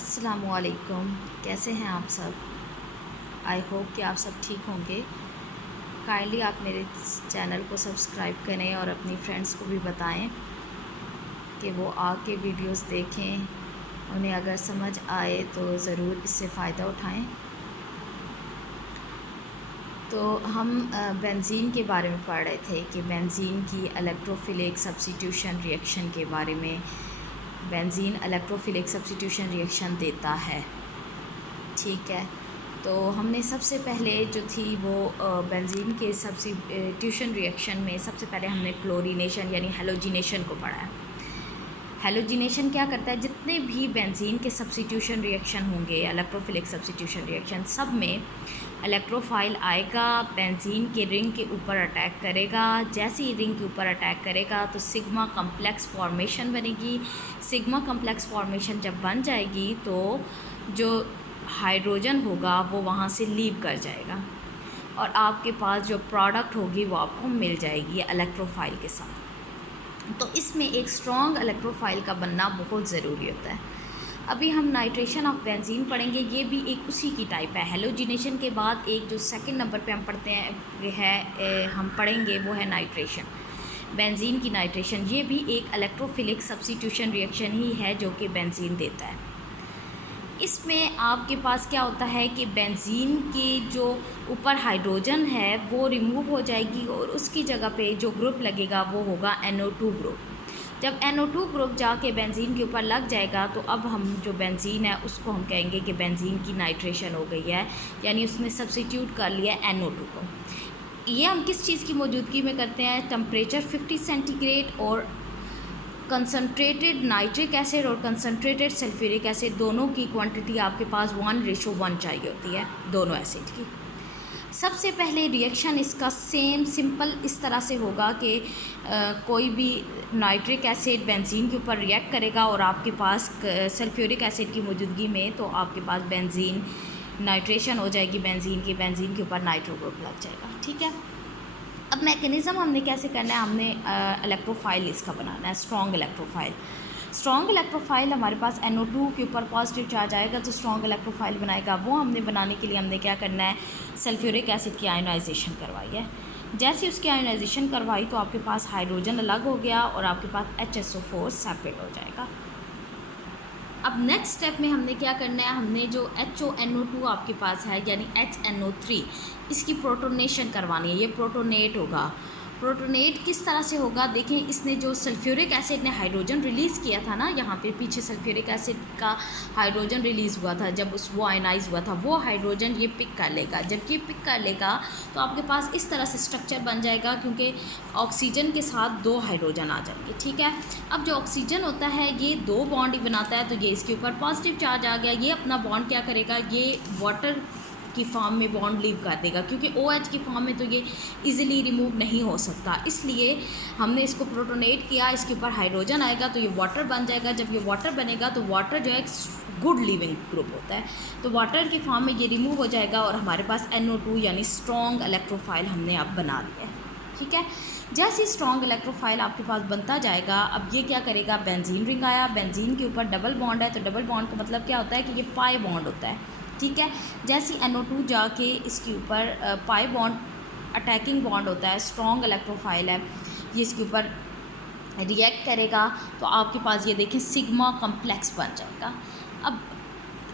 अस्सलामुअलैकुम। कैसे हैं आप सब? आई होप कि आप सब ठीक होंगे। काइंडली आप मेरे चैनल को सब्सक्राइब करें और अपनी फ्रेंड्स को भी बताएं कि वो आके वीडियोस देखें। उन्हें अगर समझ आए तो ज़रूर इससे फ़ायदा उठाएं। तो हम बेंजीन के बारे में पढ़ रहे थे कि बेंजीन की इलेक्ट्रोफिलिक सब्स्टिट्यूशन रिएक्शन के बारे में। बेंजीन इलेक्ट्रोफिलिक सब्स्टिट्यूशन रिएक्शन देता है, ठीक है। तो हमने सबसे पहले जो थी वो बेंजीन के सब्स्टिट्यूशन रिएक्शन में सबसे पहले हमने क्लोरीनेशन यानी हेलोजिनेशन को पढ़ा है। हेलोजिनेशन क्या करता है? जितने भी बेंजीन के सब्स्टिट्यूशन रिएक्शन होंगे, इलेक्ट्रोफिलिक सब्स्टिट्यूशन रिएक्शन, सब में इलेक्ट्रोफाइल आएगा, बेंजीन के रिंग के ऊपर अटैक करेगा। जैसे ही रिंग के ऊपर अटैक करेगा तो सिग्मा कम्प्लेक्स फॉर्मेशन बनेगी। सिग्मा कम्प्लेक्स फॉर्मेशन जब बन जाएगी तो जो हाइड्रोजन होगा वो वहाँ से लीव कर जाएगा और आपके पास जो प्रोडक्ट होगी वो आपको मिल जाएगी इलेक्ट्रोफाइल के साथ। तो इसमें एक स्ट्रॉन्ग इलेक्ट्रोफाइल का बनना बहुत ज़रूरी होता है। अभी हम नाइट्रेशन ऑफ बेंजीन पढ़ेंगे, ये भी एक उसी की टाइप है। हेलोजिनेशन के बाद एक जो सेकंड नंबर पे हम पढ़ते हैं हम पढ़ेंगे वो है नाइट्रेशन, बेंजीन की नाइट्रेशन। ये भी एक इलेक्ट्रोफिलिक सब्स्टिट्यूशन रिएक्शन ही है जो कि बेंजीन देता है। इसमें आपके पास क्या होता है कि बेंजीन के जो ऊपर हाइड्रोजन है वो रिमूव हो जाएगी और उसकी जगह पे जो ग्रुप लगेगा वो होगा NO2 ग्रुप। जब NO2 ग्रुप जाके बेंजीन के ऊपर लग जाएगा तो अब हम जो बेंजीन है उसको हम कहेंगे कि बेंजीन की नाइट्रेशन हो गई है, यानी उसने सब्स्टिट्यूट कर लिया NO2 को। ये हम किस चीज़ की मौजूदगी में करते हैं? टेम्परेचर 50 सेंटीग्रेड और कंसनट्रेटेड नाइट्रिक एसिड और कंसनट्रेटेड सल्फ्यूरिक एसिड दोनों की क्वांटिटी आपके पास 1:1 चाहिए होती है दोनों एसिड की। सबसे पहले रिएक्शन इसका सिंपल इस तरह से होगा कि कोई भी नाइट्रिक एसिड बेंजीन के ऊपर रिएक्ट करेगा और आपके पास सल्फ्यूरिक एसिड की मौजूदगी में, तो आपके पास बेंजीन नाइट्रेशन हो जाएगी बेंजीन के ऊपर नाइट्रो ग्रुप लग जाएगा, ठीक है। अब मैकेनिज़्म हमने कैसे करना है? हमने इलेक्ट्रोफाइल इसका बनाना है, स्ट्रॉन्ग इलेक्ट्रोफाइल। स्ट्रॉन्ग इलेक्ट्रोफाइल हमारे पास NO2 के ऊपर पॉजिटिव चार्ज आएगा तो स्ट्रॉन्ग इलेक्ट्रोफाइल बनाएगा। वो हमने बनाने के लिए हमने क्या करना है? सल्फ्यूरिक एसिड की आयोनाइजेशन करवाई है। जैसे उसकी आयोनाइजेशन करवाई तो आपके पास हाइड्रोजन अलग हो गया और आपके पास HSO4 सेपरेट हो जाएगा। अब नेक्स्ट स्टेप में हमने क्या करना है? हमने जो HONO2 आपके पास है यानी HNO3, इसकी प्रोटोनेशन करवानी है। ये प्रोटोनेट होगा। प्रोटोनेट किस तरह से होगा? देखें, इसने जो सल्फ्यूरिक एसिड ने हाइड्रोजन रिलीज़ किया था ना, यहाँ पे पीछे सल्फ्यूरिक एसिड का हाइड्रोजन रिलीज़ हुआ था जब वो आयनाइज हुआ था, वो हाइड्रोजन ये पिक कर लेगा। जब ये पिक कर लेगा तो आपके पास इस तरह से स्ट्रक्चर बन जाएगा, क्योंकि ऑक्सीजन के साथ 2 हाइड्रोजन आ जाएंगे, ठीक है। अब जो ऑक्सीजन होता है ये 2 बॉन्ड ही बनाता है, तो ये इसके ऊपर पॉजिटिव चार्ज आ गया। ये अपना बॉन्ड क्या करेगा? ये वाटर की फॉर्म में बॉन्ड लीव कर देगा, क्योंकि OH की फॉर्म में तो ये इजीली रिमूव नहीं हो सकता। इसलिए हमने इसको प्रोटोनेट किया, इसके ऊपर हाइड्रोजन आएगा तो ये वाटर बन जाएगा। जब ये वाटर बनेगा तो वाटर जो है गुड लिविंग ग्रुप होता है, तो वाटर की फॉर्म में ये रिमूव हो जाएगा और हमारे पास NO2 यानी स्ट्रॉन्ग इलेक्ट्रोफाइल हमने अब बना दिया है, ठीक है। जैसे स्ट्रॉन्ग इलेक्ट्रोफाइल आपके पास बनता जाएगा, अब ये क्या करेगा? बेंजीन रिंग आया, बेंजीन के ऊपर डबल बॉन्ड है, तो डबल बॉन्ड का मतलब क्या होता है कि ये पाई बॉन्ड होता है, ठीक है। जैसे NO2 जाके इसके ऊपर पाई बॉन्ड अटैकिंग बॉन्ड होता है, स्ट्रॉन्ग इलेक्ट्रोफाइल है, ये इसके ऊपर रिएक्ट करेगा तो आपके पास ये देखें सिग्मा कम्प्लेक्स बन जाएगा। अब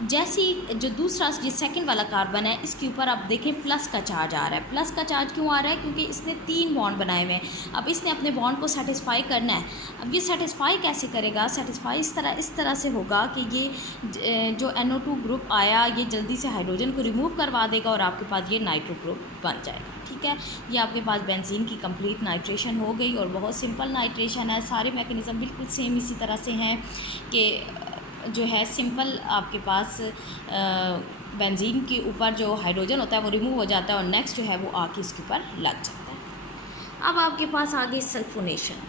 जैसे जो दूसरा ये सेकंड वाला कार्बन है, इसके ऊपर आप देखें प्लस का चार्ज आ रहा है। प्लस का चार्ज क्यों आ रहा है? क्योंकि इसने 3 बॉन्ड बनाए हुए हैं। अब इसने अपने बॉन्ड को सेटिस्फाई करना है। अब ये सेटिस्फाई कैसे करेगा? सेटिस्फाई इस तरह से होगा कि ये जो NO2 ग्रुप आया ये जल्दी से हाइड्रोजन को रिमूव करवा देगा और आपके पास ये नाइट्रो ग्रुप बन जाएगा, ठीक है। ये आपके पास बेंजीन की कंप्लीट नाइट्रेशन हो गई और बहुत सिंपल नाइट्रेशन है। सारे मैकेनिज़्म बिल्कुल सेम इसी तरह से हैं कि जो है सिंपल आपके पास बेंजीन के ऊपर जो हाइड्रोजन होता है वो रिमूव हो जाता है और नेक्स्ट जो है वो आके इसके ऊपर लग जाता है। अब आपके पास आ गई सल्फोनेशन।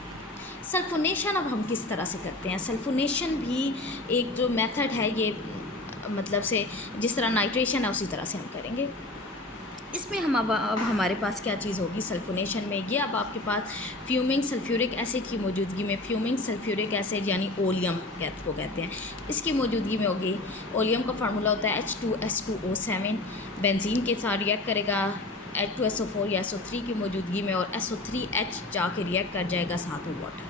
सल्फोनेशन अब हम किस तरह से करते हैं? सल्फोनेशन भी एक जो मेथड है, ये मतलब से जिस तरह नाइट्रेशन है उसी तरह से हम करेंगे। इसमें हम अब हमारे पास क्या चीज़ होगी सल्फोनेशन में, ये अब आपके पास फ्यूमिंग सल्फ्यूरिक एसिड की मौजूदगी में, फ्यूमिंग सल्फ्यूरिक एसिड यानी ओलियम को कहते हैं, इसकी मौजूदगी में होगी। ओलियम का फार्मूला होता है H2S2O7, बेंजीन के साथ रिएक्ट करेगा H2SO4 या SO3 की मौजूदगी में, और SO3H जाके रिएक्ट कर जाएगा साथ में वाटर।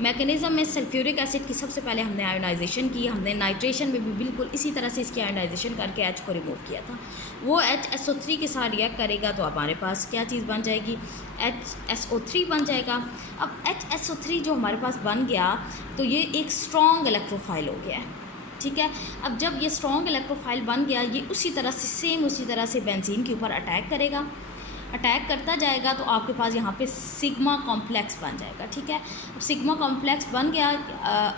मैकेनिज़्म में सल्फ्यूरिक एसिड की सबसे पहले हमने आयोनाइजेशन की, हमने नाइट्रेशन में भी बिल्कुल इसी तरह से इसकी आयोनाइजेशन करके H को रिमूव किया था। वो HSO3 के साथ रिएक्ट करेगा तो हमारे पास क्या चीज़ बन जाएगी, HSO3 बन जाएगा। अब HSO3 जो हमारे पास बन गया तो ये एक स्ट्रॉन्ग इलेक्ट्रोफाइल हो गया है, ठीक है। अब जब ये स्ट्रॉन्ग इलेक्ट्रोफाइल बन गया, ये उसी तरह से सेम उसी तरह से बेंजीन के ऊपर अटैक करेगा, अटैक करता जाएगा तो आपके पास यहाँ पे सिग्मा कॉम्प्लेक्स बन जाएगा, ठीक है। अब सिग्मा कॉम्प्लेक्स बन गया,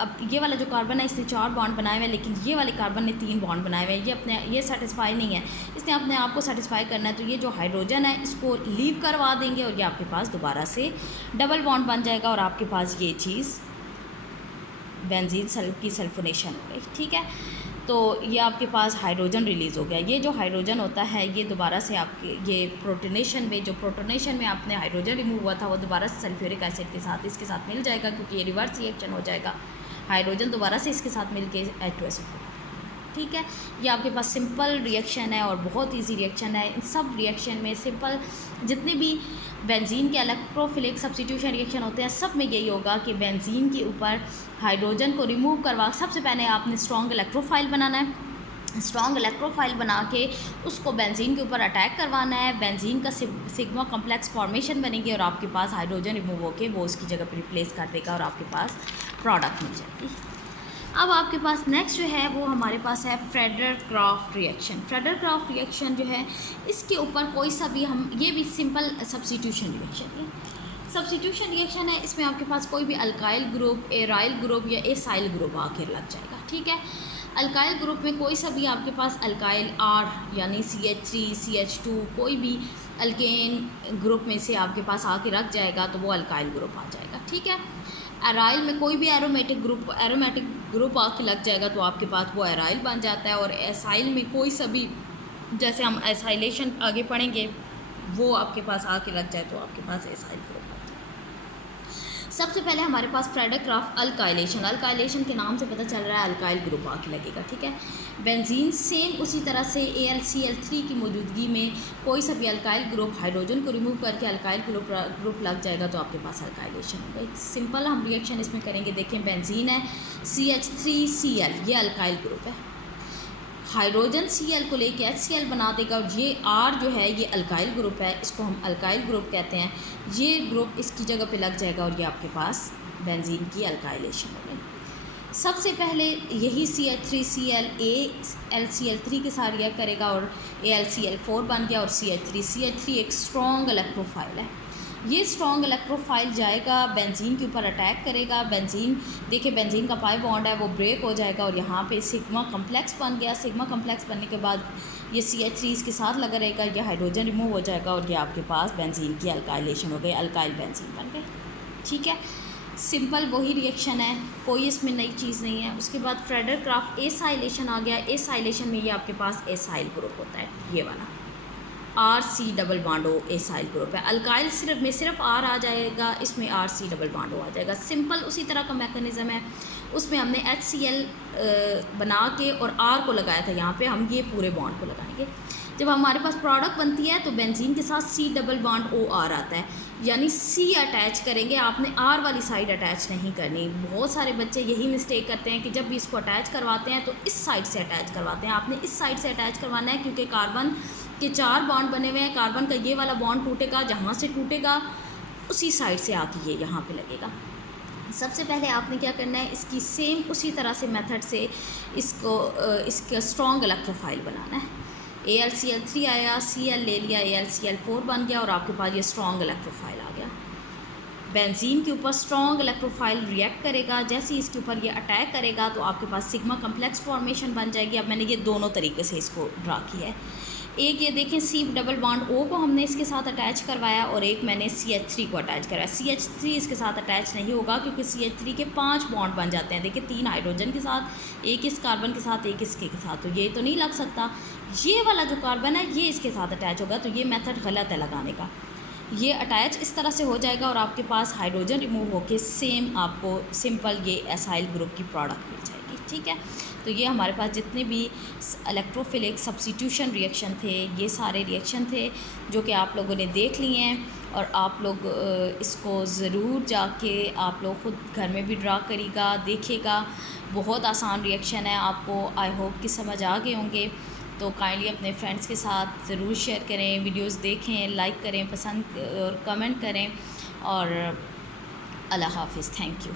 अब ये वाला जो कार्बन है इसने 4 बॉन्ड बनाए हुए हैं, लेकिन ये वाले कार्बन ने 3 बॉन्ड बनाए हुए हैं। ये सेटिस्फाई नहीं है, इसने अपने आप को सेटिस्फाई करना है, तो ये जो हाइड्रोजन है इसको लीव करवा देंगे और ये आपके पास दोबारा से डबल बॉन्ड बन जाएगा और आपके पास ये चीज़ बेंजीन की सल्फोनेशन हो गई, ठीक है। तो ये आपके पास हाइड्रोजन रिलीज़ हो गया। ये जो हाइड्रोजन होता है ये दोबारा से आपके ये प्रोटोनेशन में, जो प्रोटोनेशन में आपने हाइड्रोजन रिमूव हुआ था वो दोबारा से सल्फ्यूरिक एसिड के साथ इसके साथ मिल जाएगा, क्योंकि ये रिवर्स रिएक्शन हो जाएगा, हाइड्रोजन दोबारा से इसके साथ मिल के H2SO4, ठीक है। ये आपके पास सिंपल रिएक्शन है और बहुत इजी रिएक्शन है। इन सब रिएक्शन में सिंपल जितने भी बेंजीन के इलेक्ट्रोफिलिक सब्स्टिट्यूशन रिएक्शन होते हैं सब में यही होगा कि बेंजीन के ऊपर हाइड्रोजन को रिमूव करवा, सबसे पहले आपने स्ट्रॉन्ग इलेक्ट्रोफाइल बनाना है, स्ट्रॉन्ग इलेक्ट्रोफाइल बना के उसको बेंजीन के ऊपर अटैक करवाना है, बेंजीन का सिग्मा कॉम्प्लेक्स फॉर्मेशन बनेगी और आपके पास हाइड्रोजन रिमूव होकर वो उसकी जगह पर रिप्लेस कर देगा और आपके पास प्रोडक्ट मिल जाएगी। अब आपके पास नेक्स्ट जो है वो हमारे पास है फ्रेडर-क्राफ्ट रिएक्शन। फ्रेडर-क्राफ्ट रिएक्शन जो है इसके ऊपर कोई सा भी हम, ये भी सिंपल सब्स्टिट्यूशन रिएक्शन है, सब्स्टिट्यूशन रिएक्शन है। इसमें आपके पास कोई भी अल्काइल ग्रुप, एराइल ग्रुप या एसाइल ग्रुप आकर लग जाएगा, ठीक है। अल्काइल ग्रुप में कोई सा भी आपके पास अल्काइल R यानी CH3 CH2 कोई भी अल्केन ग्रुप में से आपके पास आके रख जाएगा तो वो अल्काइल ग्रुप आ जाएगा, ठीक है। एराइल में कोई भी एरोमेटिक ग्रुप आके लग जाएगा तो आपके पास वो एराइल बन जाता है, और एसाइल में कोई सा भी, जैसे हम एसाइलेशन आगे पढ़ेंगे, वो आपके पास आके लग जाए तो आपके पास एसाइल ग्रुप आ जाए। सबसे पहले हमारे पास फ्रेडर-क्राफ्ट अल्काइलेशन के नाम से पता चल रहा है अल्काइल ग्रुप आके लगेगा, ठीक है। बेंजीन सेम उसी तरह से AlCl3 की मौजूदगी में कोई सा भी अल्काइल ग्रुप हाइड्रोजन को रिमूव करके अल्काइल ग्रुप लग जाएगा तो आपके पास अल्काइलेशन होगा। सिंपल हम रिएक्शन इसमें करेंगे, देखें बेंजीन है CH3Cl, ये अल्काइल ग्रुप है, हाइड्रोजन Cl को लेके HCl बना देगा और ये R जो है ये अल्काइल ग्रुप है, इसको हम अल्काइल ग्रुप कहते हैं, ये ग्रुप इसकी जगह पे लग जाएगा और ये आपके पास बेंजीन की अल्काइलेशन हो गई। सबसे पहले यही CH3Cl AlCl3 के साथ रिएक्ट करेगा और AlCl4 बन गया और CH3 एक स्ट्रॉन्ग इलेक्ट्रोफाइल है। ये स्ट्रॉन्ग इलेक्ट्रोफाइल जाएगा बेंजीन के ऊपर अटैक करेगा, बेंजीन देखिए बेंजीन का पाई बॉन्ड है वो ब्रेक हो जाएगा और यहाँ पे सिग्मा कम्प्लेक्स बन गया। सिग्मा कम्प्लेक्स बनने के बाद ये CH3 इसके साथ लगा रहेगा, ये हाइड्रोजन रिमूव हो जाएगा और ये आपके पास बेंजीन की अल्काइलेशन हो गई, अल्काइल बेंजीन बन गए, ठीक है। सिंपल वही रिएक्शन है, कोई इसमें नई चीज़ नहीं है। उसके बाद फ्रेडर-क्राफ्ट एसाइलेशन आ गया। एसाइलेशन में ये आपके पास एसाइल ग्रुप होता है, ये वाला RC double bond O acyl group है। अल्काइल सिर्फ R आ जाएगा, इसमें RC डबल बॉन्ड O आ जाएगा। सिंपल उसी तरह का मैकेनिज़्म है, उसमें हमने HCl बना के और R को लगाया था, यहाँ पे हम ये पूरे बॉन्ड को लगाएंगे। जब हमारे पास प्रोडक्ट बनती है तो बेंजीन के साथ C डबल बॉन्ड OR आता है, यानी C अटैच करेंगे, आपने R वाली साइड अटैच नहीं करनी। बहुत सारे बच्चे यही मिस्टेक करते हैं कि जब भी इसको अटैच करवाते हैं तो इस साइड से अटैच करवाते हैं। आपने इस साइड से अटैच करवाना है क्योंकि कार्बन के 4 बॉन्ड बने हुए हैं, कार्बन का ये वाला बॉन्ड टूटेगा, जहाँ से टूटेगा उसी साइड से आके ये यहाँ पे लगेगा। सबसे पहले आपने क्या करना है, इसकी सेम उसी तरह से मेथड से इसका स्ट्रॉन्ग इलेक्ट्रोफाइल बनाना है। AlCl3 आया, Cl ले लिया, AlCl4 बन गया और आपके पास ये स्ट्रॉन्ग इलेक्ट्रोफाइल आ गया। बेंजीन के ऊपर स्ट्रॉन्ग इलेक्ट्रोफाइल रिएक्ट करेगा। जैसे ही इसके ऊपर ये अटैक करेगा तो आपके पास सिग्मा कम्प्लेक्स फॉर्मेशन बन जाएगी। अब मैंने ये दोनों तरीके से इसको ड्रा किया है। एक ये देखें सी डबल बॉन्ड O को हमने इसके साथ अटैच करवाया और एक मैंने CH3 को अटैच करवाया। CH3 इसके साथ अटैच नहीं होगा क्योंकि CH3 के 5 बॉन्ड बन जाते हैं। देखिए 3 हाइड्रोजन के साथ, एक इस कार्बन के साथ, एक इसके साथ, तो ये तो नहीं लग सकता। ये वाला जो कार्बन है ये इसके साथ अटैच होगा, तो ये मेथड गलत है लगाने का। ये अटैच इस तरह से हो जाएगा और आपके पास हाइड्रोजन रिमूव होके सेम आपको सिंपल ये एसाइल ग्रुप की प्रोडक्ट मिल जाएगी। ठीक है, तो ये हमारे पास जितने भी इलेक्ट्रोफिलिक सब्स्टिट्यूशन रिएक्शन थे, ये सारे रिएक्शन थे जो कि आप लोगों ने देख लिए हैं। और आप लोग इसको ज़रूर जाके आप लोग ख़ुद घर में भी ड्रा करिएगा, देखिएगा। बहुत आसान रिएक्शन है, आपको आई होप कि समझ आ गए होंगे। तो काइंडली अपने फ्रेंड्स के साथ ज़रूर शेयर करें, वीडियोस देखें, लाइक करें, पसंद और कमेंट करें। और अल्लाह हाफ़िज़, थैंक यू।